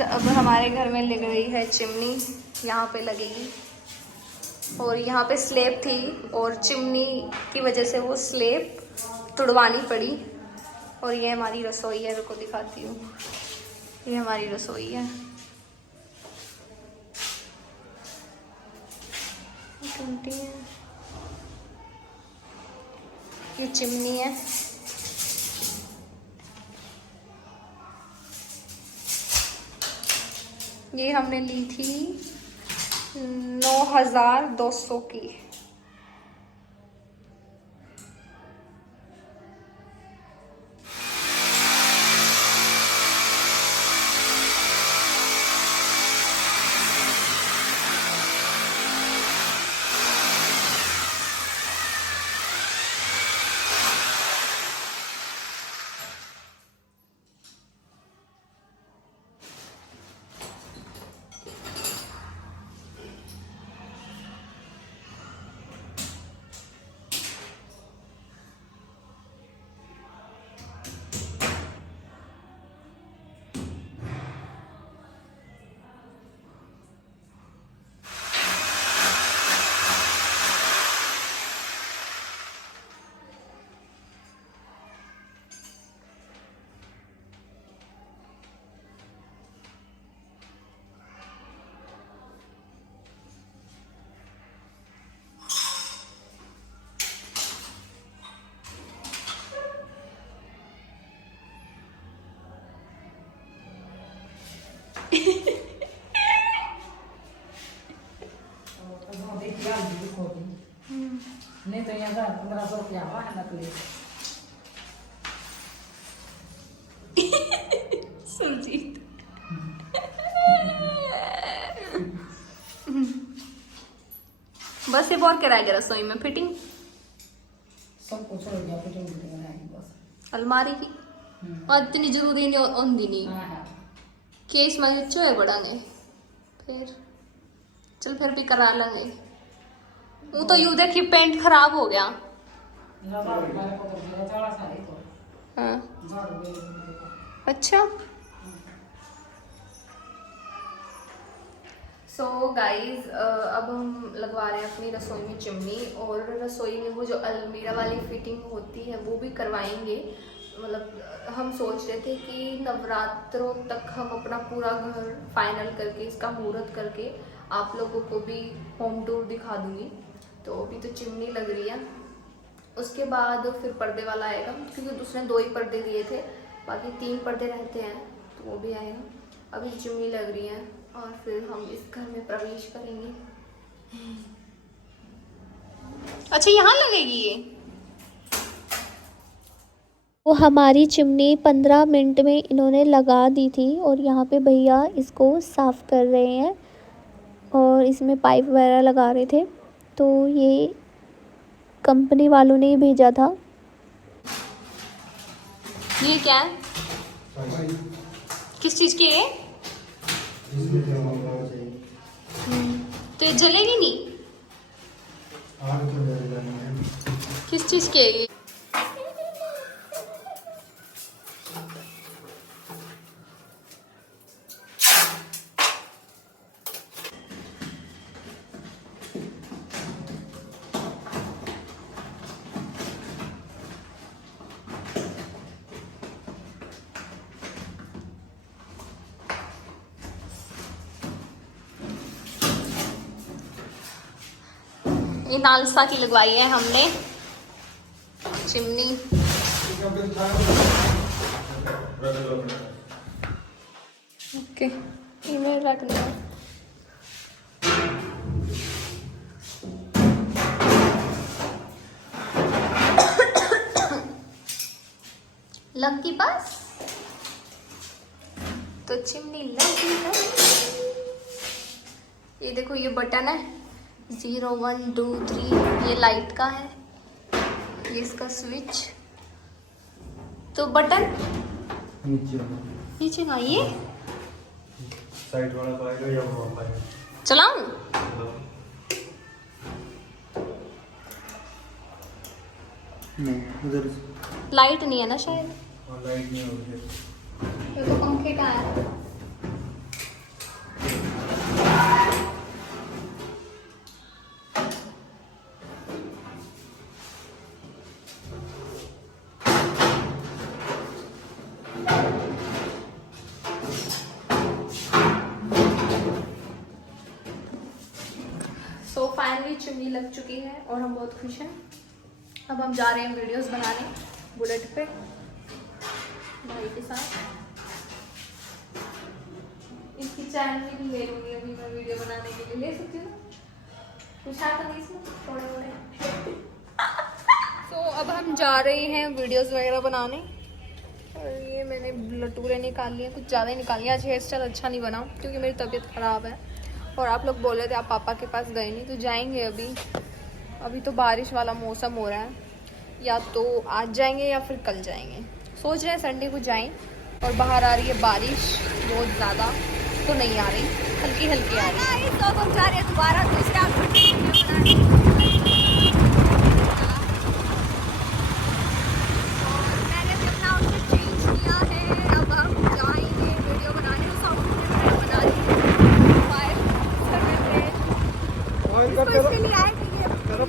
Guys अब हमारे घर में लग रही है चिमनी, यहाँ पे लगेगी। और यहाँ पे स्लेब थी और चिमनी की वजह से वो स्लेब तुड़वानी पड़ी। और ये हमारी रसोई है, रुको दिखाती हूँ। ये हमारी रसोई है। ये चिमनी है। ये हमने ली थी 9,200 की। नहीं तो यहाँ 1500 रुपया हुआ है नकली। सुरजीत बस एक और कराएगा रसोई में फिटिंग सब कुछ हो गया, फिटिंग बनाएगी बस अलमारी की। और इतनी जरूरी नहीं होती नहीं केस में चोए बढ़ाने फिर चल फिर भी करा लेंगे। वो तो यूं देखिए पेंट खराब हो गया। हाँ अच्छा। सो गाइज अब हम लगवा रहे हैं अपनी रसोई में चिमनी। और रसोई में वो जो अलमीरा वाली फिटिंग होती है वो भी करवाएंगे। मतलब हम सोच रहे थे कि नवरात्रों तक हम अपना पूरा घर फाइनल करके इसका मुहूर्त करके आप लोगों को भी होम टूर दिखा दूंगी। तो अभी तो चिमनी लग रही है, उसके बाद फिर पर्दे वाला आएगा, क्योंकि दूसरे 2 ही पर्दे दिए थे, बाकी 3 पर्दे रहते हैं तो वो भी आएगा। अभी चिमनी लग रही है और फिर हम इस घर में प्रवेश करेंगे। अच्छा यहाँ लगेगी ये। वो हमारी चिमनी 15 मिनट में इन्होंने लगा दी थी और यहाँ पे भैया इसको साफ़ कर रहे हैं और इसमें पाइप वगैरह लगा रहे थे। तो ये कंपनी वालों ने ही भेजा था। ये क्या है? किस चीज़ की है? तो ये जलेगी नहीं? किस चीज़ की है ये? ये नालसा की लगवाई है हमने चिमनी। ओके ईमेल रखना है। लग की पास तो चिमनी लगी है। ये देखो ये बटन है 0 1 2 3, ये लाइट का है, ये इसका स्विच। तो बटन नीचे का ये साइड वाला पाएगा या वो पाएगा? चलाऊं? नहीं उधर लाइट नहीं है ना शायद। लाइट नहीं होगी। ये तो पंखे का है। फाइनली चिमनी लग चुकी है और हम बहुत खुश हैं। अब हम जा रहे हैं वीडियोस बनाने बुलेट पे भाई के साथ। इसकी चैन भी ले लूँगी अभी मैं वीडियो बनाने के लिए, ले सकती हूँ कुछ है तो इसमें थोड़े थोड़े। तो अब हम जा रहे हैं वीडियोस वगैरह बनाने और ये मैंने लटूरे निकाल लिए, कुछ ज़्यादा ही निकाल लिया। आज हेयर स्टाइल अच्छा नहीं बना क्योंकि मेरी तबीयत ख़राब है और आप लोग बोल रहे थे आप पापा के पास गए नहीं, तो जाएंगे अभी तो बारिश वाला मौसम हो रहा है, या तो आज जाएंगे या फिर कल जाएंगे। सोच रहे हैं संडे को जाएं और बाहर आ रही है बारिश बहुत ज़्यादा, तो नहीं आ रही, हल्की हल्की आ रही है। तो हम जा रहे हैं दोबारा दूसरे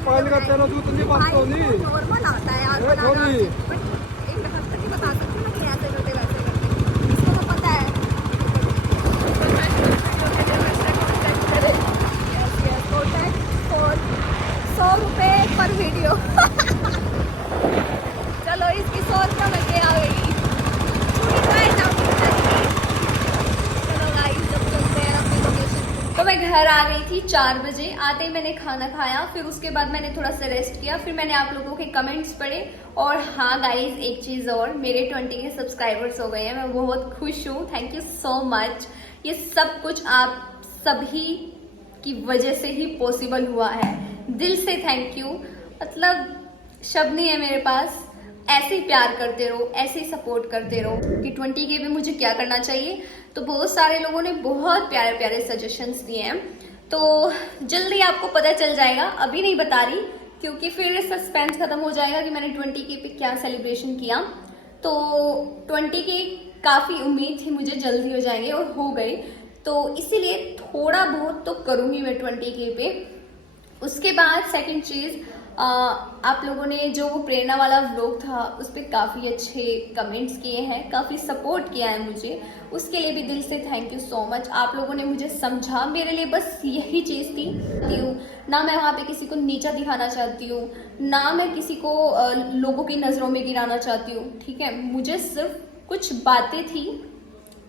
पायल करते ना तू तुझे बात तो नहीं नॉर्मल आता है यार बनाना, बट एक हफ्ते नहीं बता सकती मैं कि ऐसे करते वैसे करते, इसको तो पता है। और 100 रुपये पर वीडियो चलो इसकी 100 रुपये में क्या आ गई। तो मैं घर आ गई थी 4 बजे। आते ही मैंने खाना खाया, फिर उसके बाद मैंने थोड़ा सा रेस्ट किया, फिर मैंने आप लोगों के कमेंट्स पढ़े। और हाँ गाइज, एक चीज़ और, मेरे 20 के सब्सक्राइबर्स हो गए हैं, मैं बहुत खुश हूँ। Thank you so much. ये सब कुछ आप सभी की वजह से ही पॉसिबल हुआ है, दिल से थैंक यू। मतलब शब्द नहीं है मेरे पास। ऐसे ही प्यार करते रहो, ऐसे ही सपोर्ट करते रहो कि 20 के भी मुझे क्या करना चाहिए। तो बहुत सारे लोगों ने बहुत प्यारे प्यारे सजेशंस दिए हैं, तो जल्दी आपको पता चल जाएगा। अभी नहीं बता रही क्योंकि फिर सस्पेंस खत्म हो जाएगा कि मैंने 20 के पे क्या सेलिब्रेशन किया। तो 20 की काफ़ी उम्मीद थी मुझे जल्दी हो जाएंगे और हो गए, तो इसीलिए थोड़ा बहुत तो करूँगी मैं 20 के पे। उसके बाद सेकंड चीज़, आप लोगों ने जो वो प्रेरणा वाला व्लॉग था उस पर काफ़ी अच्छे कमेंट्स किए हैं, काफ़ी सपोर्ट किया है मुझे, उसके लिए भी दिल से थैंक यू सो मच। आप लोगों ने मुझे समझा, मेरे लिए बस यही चीज़ थी। ना मैं वहाँ पे किसी को नीचा दिखाना चाहती हूँ, ना मैं किसी को लोगों की नज़रों में गिराना चाहती हूँ, ठीक है। मुझे सिर्फ कुछ बातें थी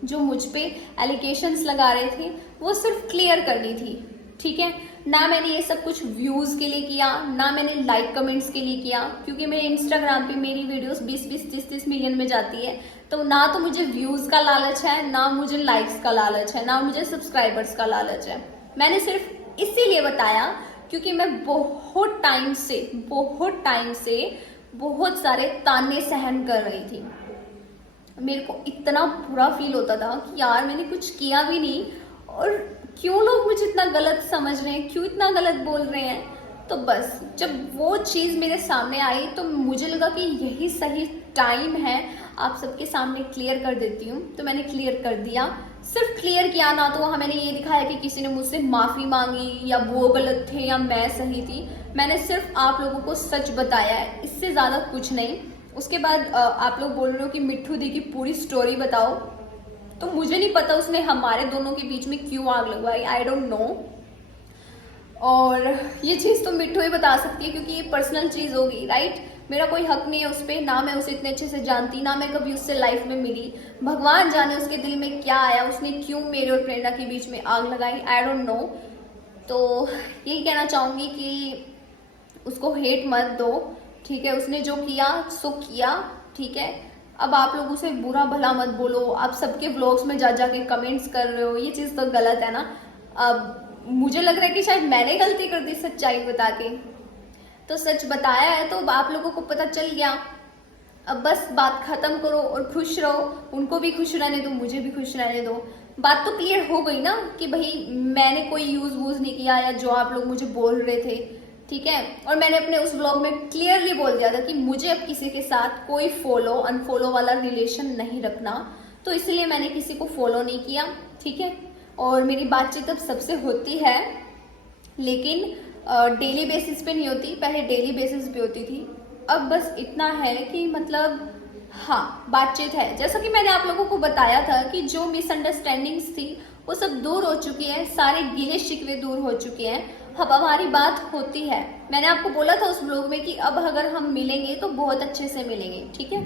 जो मुझ पे एलिगेशंस लगा रहे थे वो सिर्फ क्लियर करनी थी, ठीक है। ना मैंने ये सब कुछ व्यूज़ के लिए किया, ना मैंने लाइक कमेंट्स के लिए किया, क्योंकि मेरे इंस्टाग्राम पे मेरी वीडियोस 20-20, 30-30 मिलियन में जाती है। तो ना तो मुझे व्यूज़ का लालच है, ना मुझे लाइक्स का लालच है, ना मुझे सब्सक्राइबर्स का लालच है। मैंने सिर्फ इसीलिए बताया क्योंकि मैं बहुत टाइम से बहुत सारे ताने सहन कर रही थी। मेरे को इतना बुरा फील होता था कि यार मैंने कुछ किया भी नहीं और क्यों लोग मुझे इतना गलत समझ रहे हैं, क्यों इतना गलत बोल रहे हैं। तो बस जब वो चीज़ मेरे सामने आई तो मुझे लगा कि यही सही टाइम है, आप सबके सामने क्लियर कर देती हूँ। तो मैंने क्लियर कर दिया, सिर्फ क्लियर किया, ना तो वहाँ मैंने ये दिखाया कि किसी ने मुझसे माफ़ी मांगी या वो गलत थे या मैं सही थी। मैंने सिर्फ आप लोगों को सच बताया है, इससे ज़्यादा कुछ नहीं। उसके बाद आप लोग बोल रहे हो कि मिट्ठू दी की पूरी स्टोरी बताओ, तो मुझे नहीं पता उसने हमारे दोनों के बीच में क्यों आग लगवाई, आई डोंट नो। और ये चीज़ तो मिट्ठू ही बता सकती है क्योंकि ये पर्सनल चीज़ होगी, राइट। मेरा कोई हक नहीं है उस पर, ना मैं उसे इतने अच्छे से जानती, ना मैं कभी उससे लाइफ में मिली। भगवान जाने उसके दिल में क्या आया, उसने क्यों मेरे और प्रेरणा के बीच में आग लगाई, आई डोंट नो। तो यही कहना चाहूँगी कि उसको हेट मत दो, ठीक है। उसने जो किया सो किया, ठीक है। अब आप लोग उसे बुरा भला मत बोलो, आप सबके व्लॉग्स में जा के कमेंट्स कर रहे हो, ये चीज़ तो गलत है ना। अब मुझे लग रहा है कि शायद मैंने गलती कर दी सच्चाई बता के, तो सच बताया है तो आप लोगों को पता चल गया। अब बस बात ख़त्म करो और खुश रहो, उनको भी खुश रहने दो, मुझे भी खुश रहने दो। बात तो क्लियर हो गई ना कि भाई मैंने कोई यूज़ वूज़ नहीं किया या जो आप लोग मुझे बोल रहे थे, ठीक है। और मैंने अपने उस व्लॉग में क्लियरली बोल दिया था कि मुझे अब किसी के साथ कोई फॉलो अनफॉलो वाला रिलेशन नहीं रखना, तो इसलिए मैंने किसी को फॉलो नहीं किया, ठीक है। और मेरी बातचीत अब सबसे होती है, लेकिन डेली बेसिस पे नहीं होती, पहले डेली बेसिस पे होती थी। अब बस इतना है कि मतलब हाँ बातचीत है। जैसा कि मैंने आप लोगों को बताया था कि जो मिसअंडरस्टैंडिंग्स थी वो सब दूर हो चुकी है, सारे गिले शिकवे दूर हो चुके हैं। अब हमारी बात होती है। मैंने आपको बोला था उस ब्लॉग में कि अब अगर हम मिलेंगे तो बहुत अच्छे से मिलेंगे, ठीक है।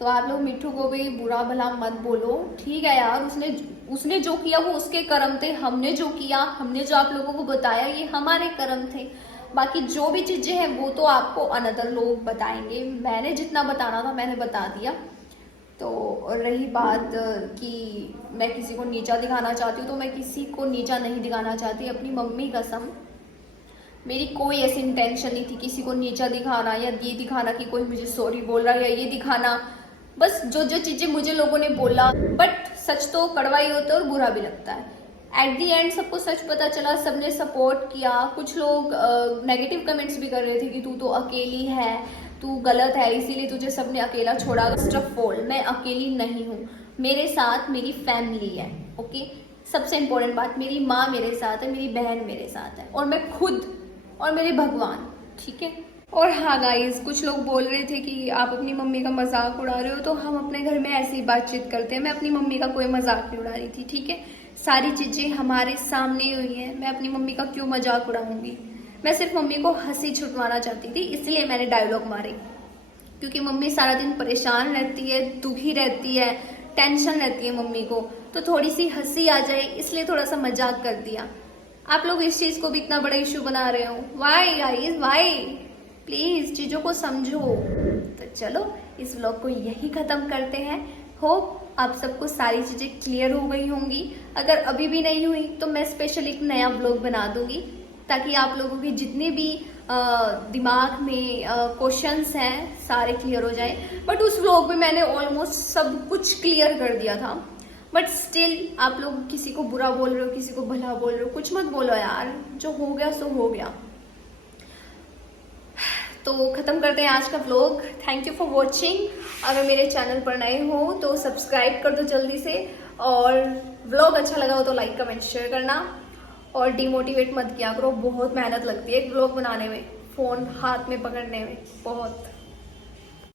तो आप लोग मिट्ठू को भी बुरा भला मत बोलो, ठीक है यार। उसने जो किया वो उसके कर्म थे, हमने जो किया, हमने जो आप लोगों को बताया ये हमारे कर्म थे। बाकी जो भी चीजें हैं वो तो आपको अनदर लोग बताएंगे। मैंने जितना बताना था मैंने बता दिया। तो रही बात कि मैं किसी को नीचा दिखाना चाहती हूँ, तो मैं किसी को नीचा नहीं दिखाना चाहती, अपनी मम्मी कसम। मेरी कोई ऐसी इंटेंशन नहीं थी किसी को नीचा दिखाना या ये दिखाना कि कोई मुझे सॉरी बोल रहा है या ये दिखाना। बस जो जो चीज़ें मुझे लोगों ने बोला, बट सच तो कड़वा ही होता है और बुरा भी लगता है। एट दी एंड सबको सच पता चला, सबने सपोर्ट किया। कुछ लोग नेगेटिव कमेंट्स भी कर रहे थे कि तू तो अकेली है, तू गलत है, इसीलिए तुझे सबने अकेला छोड़ा। फर्स्ट ऑफ ऑल मैं अकेली नहीं हूँ, मेरे साथ मेरी फैमिली है, ओके। सबसे इम्पोर्टेंट बात, मेरी माँ मेरे साथ है, मेरी बहन मेरे साथ है, और मैं खुद और मेरे भगवान, ठीक है। और हाँ गाइस, कुछ लोग बोल रहे थे कि आप अपनी मम्मी का मजाक उड़ा रहे हो, तो हम अपने घर में ऐसी बातचीत करते हैं। मैं अपनी मम्मी का कोई मजाक नहीं उड़ा रही थी, ठीक है। सारी चीज़ें हमारे सामने हुई हैं, मैं अपनी मम्मी का क्यों मजाक उड़ाऊंगी। मैं सिर्फ मम्मी को हंसी छुटवाना चाहती थी, इसलिए मैंने डायलॉग मारे। क्योंकि मम्मी सारा दिन परेशान रहती है, दुखी रहती है, टेंशन रहती है मम्मी को, तो थोड़ी सी हंसी आ जाए इसलिए थोड़ा सा मजाक कर दिया। आप लोग इस चीज़ को भी इतना बड़ा इशू बना रहे हो, वाई गाइस वाई। प्लीज़ चीज़ों को समझो। तो चलो इस व्लॉग को यही ख़त्म करते हैं। होप आप सबको सारी चीज़ें क्लियर हो गई होंगी। अगर अभी भी नहीं हुई तो मैं स्पेशल एक नया व्लॉग बना दूंगी, ताकि आप लोगों की जितने भी दिमाग में क्वेश्चंस हैं सारे क्लियर हो जाए। बट उस व्लॉग में मैंने ऑलमोस्ट सब कुछ क्लियर कर दिया था। बट स्टिल आप लोग किसी को बुरा बोल रहे हो, किसी को भला बोल रहे हो, कुछ मत बोलो यार, जो हो गया सो हो गया। तो ख़त्म करते हैं आज का vlog. Thank you for watching. अगर मेरे चैनल पर नए हो तो सब्सक्राइब कर दो जल्दी से, और व्लॉग अच्छा लगा हो तो लाइक कमेंट शेयर करना। और डिमोटिवेट मत किया करो, बहुत मेहनत लगती है एक व्लॉग बनाने में, फ़ोन हाथ में पकड़ने में बहुत।